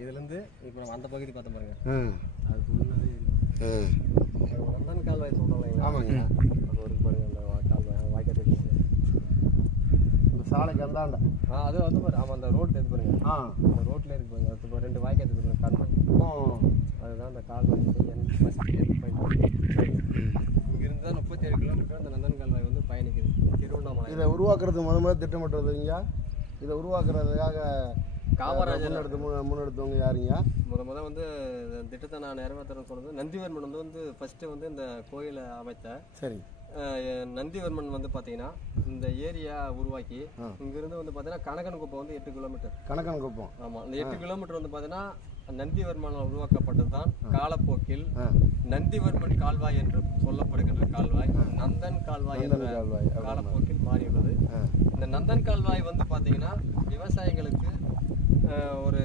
இதுலேருந்து இப்போ நம்ம அந்த பகுதி பார்த்தோம் பாருங்க, ம் அது ஃபுல்லாகவே நந்தன் கால்வாய் சொல்கிறோம் இல்லைங்களா? ஆமாங்க. அது ஒரு பாருங்க, அந்த கால்வாய் வாய்க்கால் தெரியும் இந்த சாலைக்கு அந்தாண்ட. அது வந்து பாரு. ஆமாம், அந்த ரோட்டில் எது பாருங்க, அந்த ரோட்டில் இருக்கு பாருங்க. அது இப்போ 2 வாய்க்கால் இருக்குது பாருங்க, கால்வாய். அதுதான் அந்த கால்வாய் இங்கிருந்து தான் 37 கிலோமீட்டர் அந்த நந்தன் கால்வாய் வந்து பயணிக்குது திருவண்ணாமலை. இதை உருவாக்குறது முதல்ல திட்டமிட்டது இங்கே. இதை உருவாக்குறதுக்காக காமராஜர் முன்னெடுத்தவங்க யாருங்க? முத வந்து திட்டத்தை நான் நிறைவேற்றணும்னு சொன்னது நந்திவர்மன் வந்து ஃபர்ஸ்ட்டு வந்து இந்த கோயிலை அமைத்த. சரி. நந்திவர்மன் வந்து பார்த்தீங்கன்னா இந்த ஏரியா உருவாக்கி இங்கிருந்து வந்து பார்த்தீங்கன்னா கணக்கன்குப்பம் வந்து 8 கிலோமீட்டர். கணக்கன்குப்பம். ஆமாம், இந்த 8 கிலோமீட்டர் வந்து பார்த்தீங்கன்னா நந்திவர்மனால் உருவாக்கப்பட்டது தான். காலப்போக்கில் நந்திவர்மன் கால்வாய் என்று சொல்லப்படுகின்ற கால்வாய் நந்தன் கால்வாய் என்ற காலப்போக்கில் மாறியுள்ளது. இந்த நந்தன் கால்வாய் வந்து பார்த்தீங்கன்னா விவசாயிகளுக்கு ஒரு